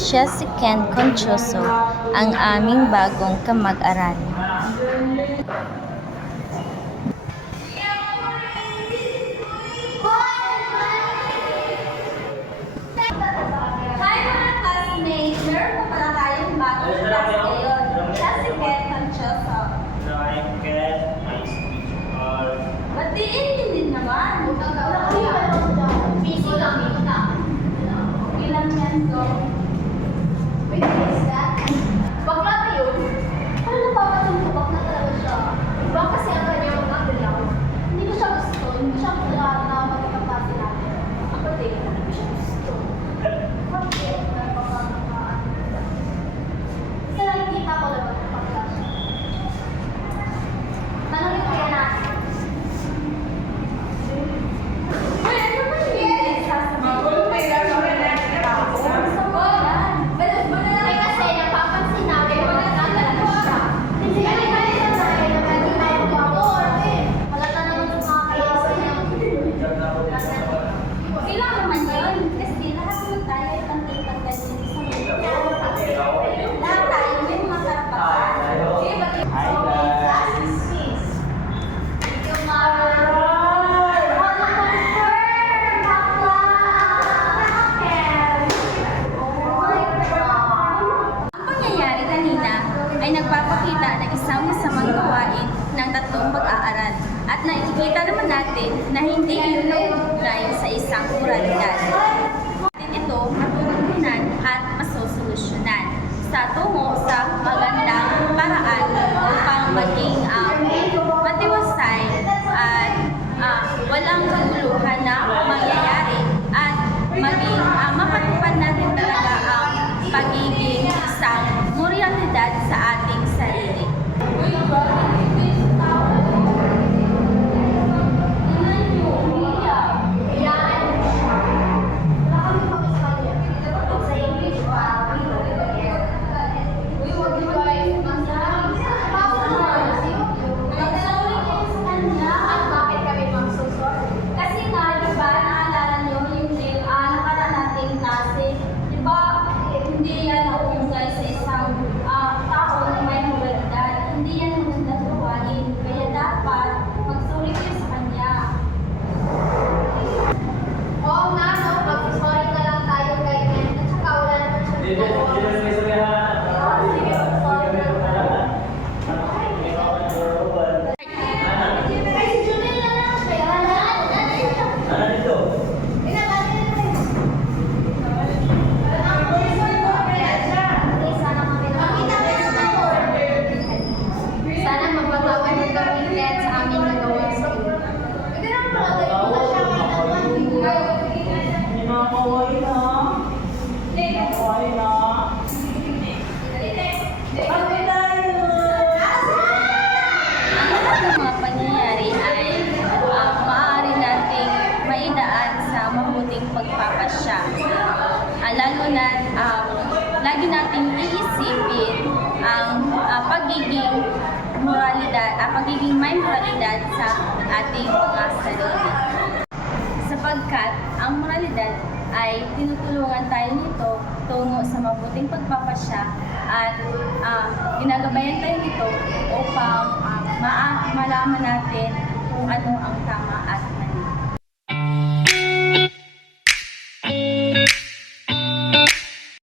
Siya si Ken Conchoso, ang aming bagong kamag-aral. Hi mga classmates! Meron po pala tayong bagong class ngayon. Siya si Ken Conchoso. Ba't di din naman? Busy lang ito na. Okay lang yan, go. Wait, what is that? Bakla ba yun? Ano napapatungkubak na talaga siya? Iba kasi ang kanyang mga galaw. Hindi ko siya gusto. Hindi siya mula na magkakapasi natin. Ako din, hindi ko siya gusto. Bakit? Isa lang yung kita ko lang magkakapla siya. Tanongin ko yan natin. Ay nagpapakita ng isang masamang gawain ng tatlong pag-aaral at nakikita naman natin na hindi iyon nauugnay sa isang moralidad. Ito matutunan at masosolusyonan sa tungo sa magandang paraan upang maging matiwasay at walang kaguluhan na mangyayari at maging mapatupad natin talaga ang pagiging isang moralidad sa ating sarili. Hindi yan nauugay sa isang tao na may moralidad. Hindi yan magandang gawain. Kaya dapat magsuri kayo sa kanya. Oo nga, no? Mag-sorry na lang tayo kay Ken. At saka wala naman siya ginagawa. Sige, sorry na lang. Ay, si Junel na lang siya. Ano dito? Sana mapatawad mo kami Ken sa aming nagawa sa iyo. Hindi na kawaii na. Kawaii na. Bakit tayo? Ang lahat ng mga pangyayari ay maaari nating maidaan sa mabuting pagpapasya. Lalo na lagi nating iisipin ang pagiging may moralidad sa ating mga sarili. Sapagkat ang moralidad ay tinutulungan tayo nito tungo sa mabuting pagpapasya at ginagabayan tayo nito upang malaman natin kung ano ang